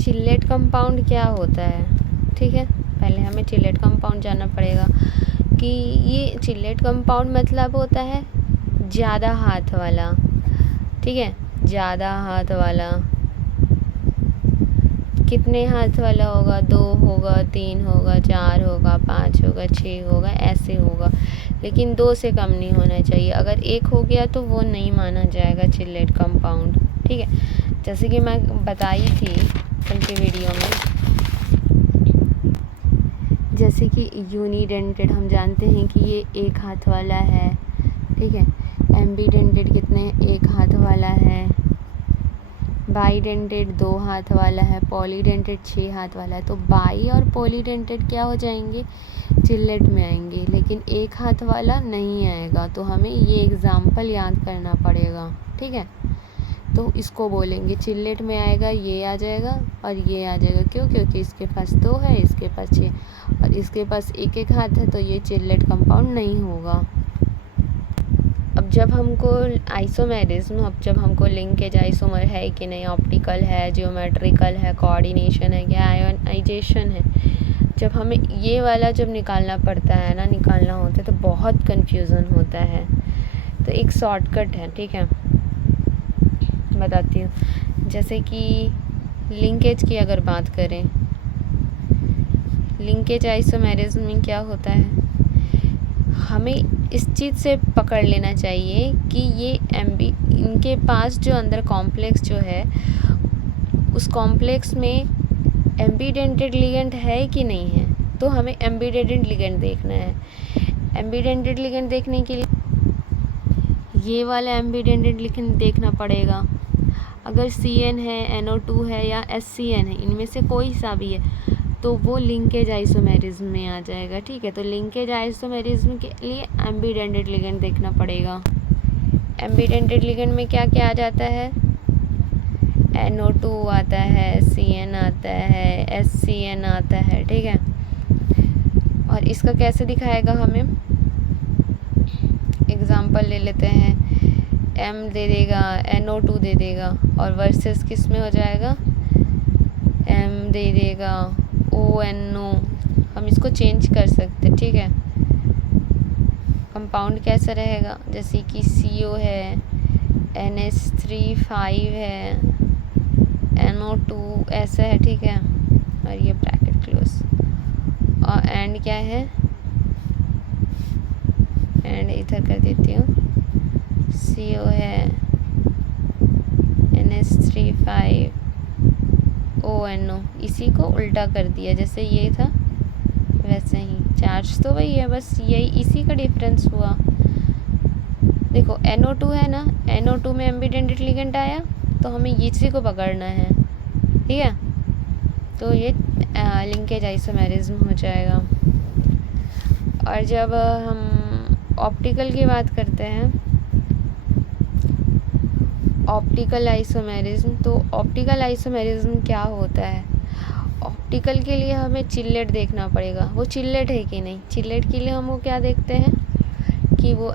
चिल्लेट compound क्या होता है, ठीक है। पहले हमें चिल्लेट कंपाउंड जानना पड़ेगा कि ये चिल्लेट कंपाउंड मतलब होता है ज़्यादा हाथ वाला, ठीक है। ज़्यादा हाथ वाला कितने हाथ वाला होगा? 2 होगा, 3 होगा, 4 होगा, 5 होगा, 6 होगा, ऐसे होगा, लेकिन 2 से कम नहीं होना चाहिए। अगर 1 हो गया तो वो नहीं माना जाएगा चिल्लेट कंपाउंड, ठीक है। जैसे कि मैं बताई थी कल के वीडियो में, जैसे कि यूनिडेंटेड हम जानते हैं कि ये 1 हाथ वाला है, ठीक है। एम्बीडेंटेड कितने? 1 हाथ वाला है। बाईडेंटेड 2 हाथ वाला है। पॉलीडेंटेड 6 हाथ वाला है। तो बाई और पॉलीडेंटेड क्या हो जाएंगे? चिल्लेट में आएंगे, लेकिन 1 हाथ वाला नहीं आएगा। तो हमें ये एग्ज़ाम्पल याद करना पड़ेगा, ठीक है। तो इसको बोलेंगे चिल्लेट में आएगा, ये आ जाएगा और ये आ जाएगा। क्यों? क्योंकि इसके पास 2 है, इसके पास 6 और इसके पास 1-1 हाथ है, तो ये चिल्लेट कंपाउंड नहीं होगा। अब जब हमको लिंकेज आइसोमर है कि नहीं, ऑप्टिकल है, जियोमेट्रिकल है, कोऑर्डिनेशन है, क्या आयोनाइजेशन है, जब हमें ये वाला जब निकालना होता है तो बहुत कन्फ्यूज़न होता है। तो एक शॉर्टकट है, ठीक है, बताती हूँ। जैसे कि लिंकेज की अगर बात करें, लिंकेज आइसोमेरिज्म में क्या होता है, हमें इस चीज़ से पकड़ लेना चाहिए कि ये इनके पास जो अंदर कॉम्प्लेक्स जो है, उस कॉम्प्लेक्स में एम्बीडेंटेड लिगेंड है कि नहीं है। तो हमें एम्बीडेंटेड लिगेंड देखना है। एम्बीडेंटेड लिगेंड देखने के लिए ये वाला एम्बीडेंटेड लिगेंड देखना पड़ेगा। अगर CN है, NO2 है या SCN है, इनमें से कोई सा भी है, तो वो लिंकेज आइसोमेरिज्म में आ जाएगा, ठीक है। तो लिंकेज आइसोमेरिज्म के लिए एम्बीडेंटेड लिगेंड देखना पड़ेगा। एम्बीडेंटेड लिगेंड में क्या क्या आ जाता है? NO2 आता है, CN आता है, SCN आता है, ठीक है। और इसका कैसे दिखाएगा हमें? एग्जाम्पल ले लेते हैं। M दे देगा, NO2 दे देगा, और वर्सेस किस में हो जाएगा? M दे देगा, ONO। हम इसको चेंज कर सकते, ठीक है। कंपाउंड कैसा रहेगा? जैसे कि CO है, NH3 5 है, NO2 ऐसा है, ठीक है। और ये ब्रैकेट क्लोज, और एंड क्या है? एंड इधर कर देती हूँ, CO है, NH3 5 ONO। इसी को उल्टा कर दिया, जैसे ये था वैसे ही, चार्ज तो वही है, बस यही इसी का डिफरेंस हुआ। देखो NO2 है ना, NO2 में एम्बीडेंटेड लिगेंड आया, तो हमें इसी को पकड़ना है, ठीक है। तो ये लिंकेज आइसोमेरिज्म हो जाएगा। और जब हम ऑप्टिकल की बात करते हैं, ऑप्टिकल आइसोमेरिज्म, तो ऑप्टिकल आइसोमेरिज्म क्या होता है? ऑप्टिकल के लिए हमें चिल्लेट देखना पड़ेगा, वो चिल्लेट है कि नहीं। चिल्लेट के लिए हम वो क्या देखते हैं कि वो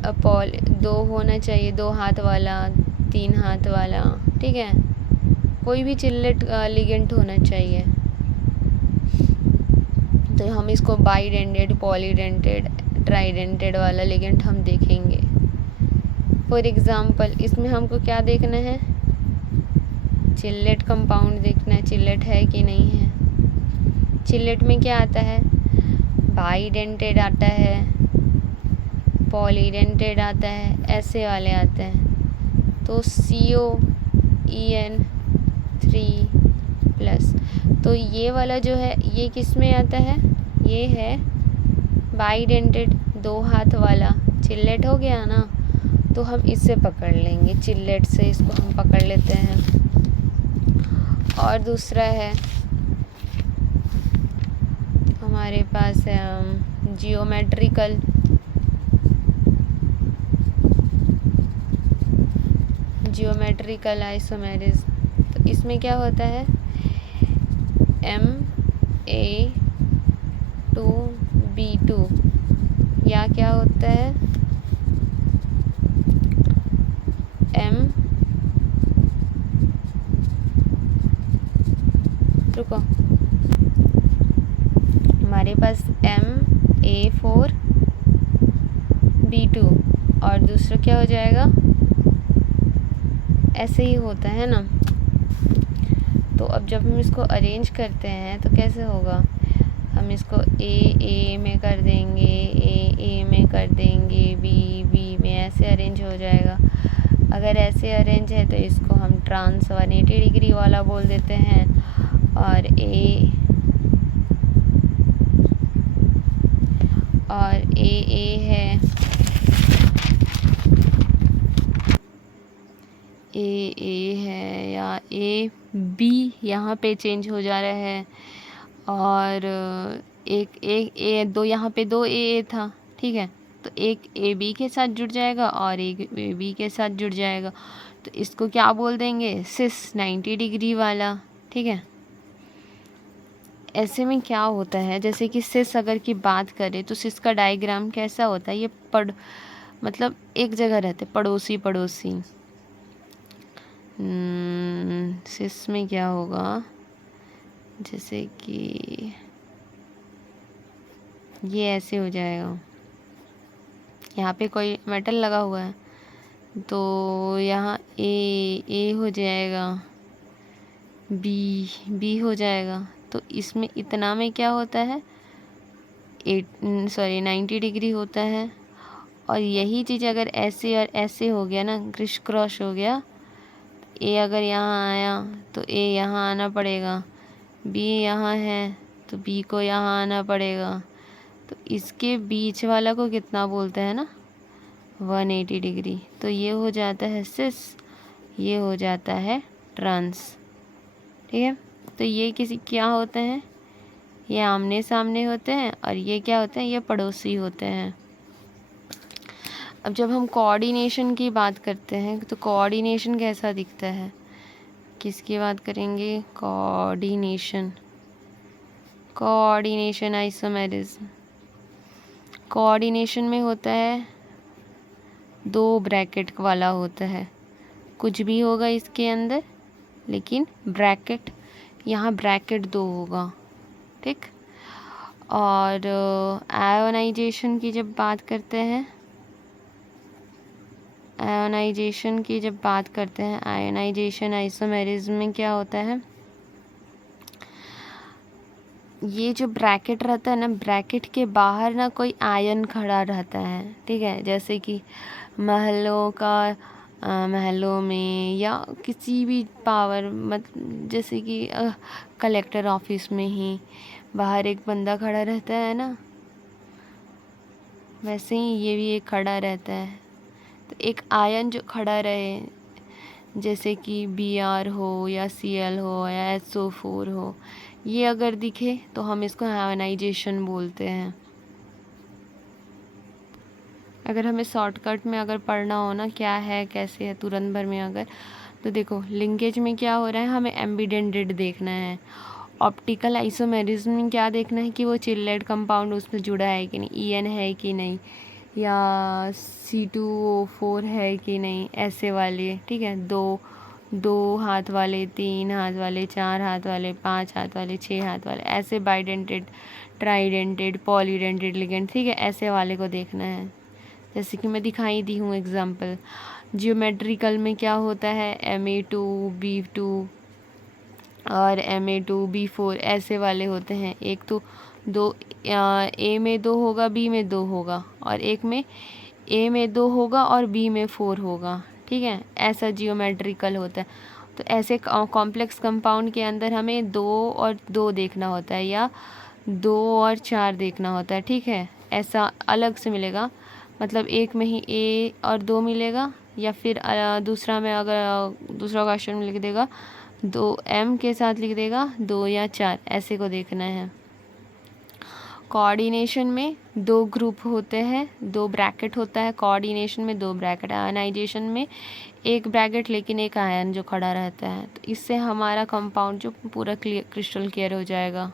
2 होना चाहिए, 2 हाथ वाला, 3 हाथ वाला, ठीक है। कोई भी चिल्लेट लिगेंड होना चाहिए। तो हम इसको बाईडेंटेड, पॉलीडेंटेड, ट्राइडेंटेड वाला लिगेंड हम देखेंगे। फॉर एग्ज़ाम्पल इसमें हमको क्या देखना है? चिल्लेट कंपाउंड देखना है, चिल्लेट है कि नहीं है। चिल्लेट में क्या आता है? बाईडेंटेड आता है, पॉलीडेंटेड आता है, ऐसे वाले आते हैं। तो COEN3+। तो ये वाला जो है, ये किस में आता है? ये है बाईडेंटेड, 2 हाथ वाला, चिल्लेट हो गया ना। तो हम इससे पकड़ लेंगे, चिल्लेट से इसको हम पकड़ लेते हैं। और दूसरा है हमारे पास है जियोमेट्रिकल आइसोमेरिज्म। तो इसमें क्या होता है? MA2B2, या क्या होता है? रुको, हमारे पास MA4B2 और दूसरा क्या हो जाएगा, ऐसे ही होता है ना। तो अब जब हम इसको अरेंज करते हैं तो कैसे होगा, हम इसको ए में कर देंगे, ए में कर देंगे, बी में, ऐसे अरेंज हो जाएगा। अगर ऐसे अरेंज है तो इसको हम ट्रांस 180 डिग्री वाला बोल देते हैं। और ए है, ए है या ए बी यहाँ पे चेंज हो जा रहा है। और एक दो यहाँ पे 2 ए था, ठीक है, तो एक ए बी के साथ जुड़ जाएगा और एक ए बी के साथ जुड़ जाएगा। तो इसको क्या बोल देंगे, सिस 90 डिग्री वाला, ठीक है। ऐसे में क्या होता है, जैसे कि सिस अगर की बात करें तो सिस का डायग्राम कैसा होता है, ये मतलब एक जगह रहते पड़ोसी पड़ोसी। सिस में क्या होगा, जैसे कि ये ऐसे हो जाएगा, यहाँ पे कोई मेटल लगा हुआ है तो यहाँ ए हो जाएगा, बी हो जाएगा। तो इसमें इतना में क्या होता है, 90 डिग्री होता है। और यही चीज़ अगर ऐसे और ऐसे हो गया ना, क्रिश क्रॉस हो गया, ए अगर यहाँ आया तो ए यहाँ आना पड़ेगा, बी यहाँ है तो बी को यहाँ आना पड़ेगा। तो इसके बीच वाला को कितना बोलते हैं ना, 180 डिग्री। तो ये हो जाता है सिस, ये हो जाता है ट्रांस, ठीक है। तो ये किसी क्या होते हैं, ये आमने सामने होते हैं और ये क्या होते हैं, ये पड़ोसी होते हैं। अब जब हम कोऑर्डिनेशन की बात करते हैं तो कोऑर्डिनेशन कैसा दिखता है, किसकी बात करेंगे, कोऑर्डिनेशन आइसोमेरिज्म। कोऑर्डिनेशन में होता है 2 ब्रैकेट वाला होता है, कुछ भी होगा इसके अंदर, लेकिन ब्रैकेट यहाँ ब्रैकेट 2 होगा, ठीक। और आयोनाइजेशन की जब बात करते हैं, आयोनाइजेशन आइसोमेरिज्म में क्या होता है, ये जो ब्रैकेट रहता है ना, ब्रैकेट के बाहर ना कोई आयन खड़ा रहता है, ठीक है। जैसे कि महलों में या किसी भी पावर, जैसे कि कलेक्टर ऑफिस में ही बाहर एक बंदा खड़ा रहता है ना, वैसे ही ये भी एक खड़ा रहता है। तो एक आयन जो खड़ा रहे, जैसे कि Br हो या Cl हो या SO4 हो, ये अगर दिखे तो हम इसको आयोनाइजेशन बोलते हैं। अगर हमें शॉर्टकट में अगर पढ़ना हो ना क्या है कैसे है तुरंत भर में अगर, तो देखो लिंकेज में क्या हो रहा है, हमें एम्बिडेंटेड देखना है। ऑप्टिकल आइसोमेरिज्म में क्या देखना है कि वो चिल्लेट कंपाउंड उसमें जुड़ा है कि नहीं, EN है कि नहीं, या C2O4 है कि नहीं, ऐसे वाले, ठीक है। 2 हाथ वाले, 3 हाथ वाले, 4 हाथ वाले, 5 हाथ वाले, 6 हाथ वाले, ऐसे बाइडेंटेड, ट्राइडेंटेड, पॉलीडेंटेड लिगेंड, ठीक है, ऐसे वाले को देखना है। जैसे कि मैं दिखाई दी हूँ एग्जांपल। जियोमेट्रिकल में क्या होता है, Ma2B2 और Ma2B4 ऐसे वाले होते हैं। एक तो A में 2 होगा, B में 2 होगा, और एक में A में 2 होगा और B में 4 होगा, ठीक है। ऐसा जियोमेट्रिकल होता है। तो ऐसे कॉम्प्लेक्स कंपाउंड के अंदर हमें 2 और 2 देखना होता है या 2 और 4 देखना होता है, ठीक है। ऐसा अलग से मिलेगा, मतलब एक में ही A और 2 मिलेगा, या फिर दूसरा में अगर दूसरा क्वेश्चन में लिख देगा 2M के साथ लिख देगा 2 या 4, ऐसे को देखना है। कोऑर्डिनेशन में 2 ग्रुप होते हैं, 2 ब्रैकेट होता है। कोऑर्डिनेशन में 2 ब्रैकेट, आयनाइजेशन में 1 ब्रैकेट लेकिन एक आयन जो खड़ा रहता है। तो इससे हमारा कंपाउंड जो पूरा क्रिस्टल क्लियर हो जाएगा।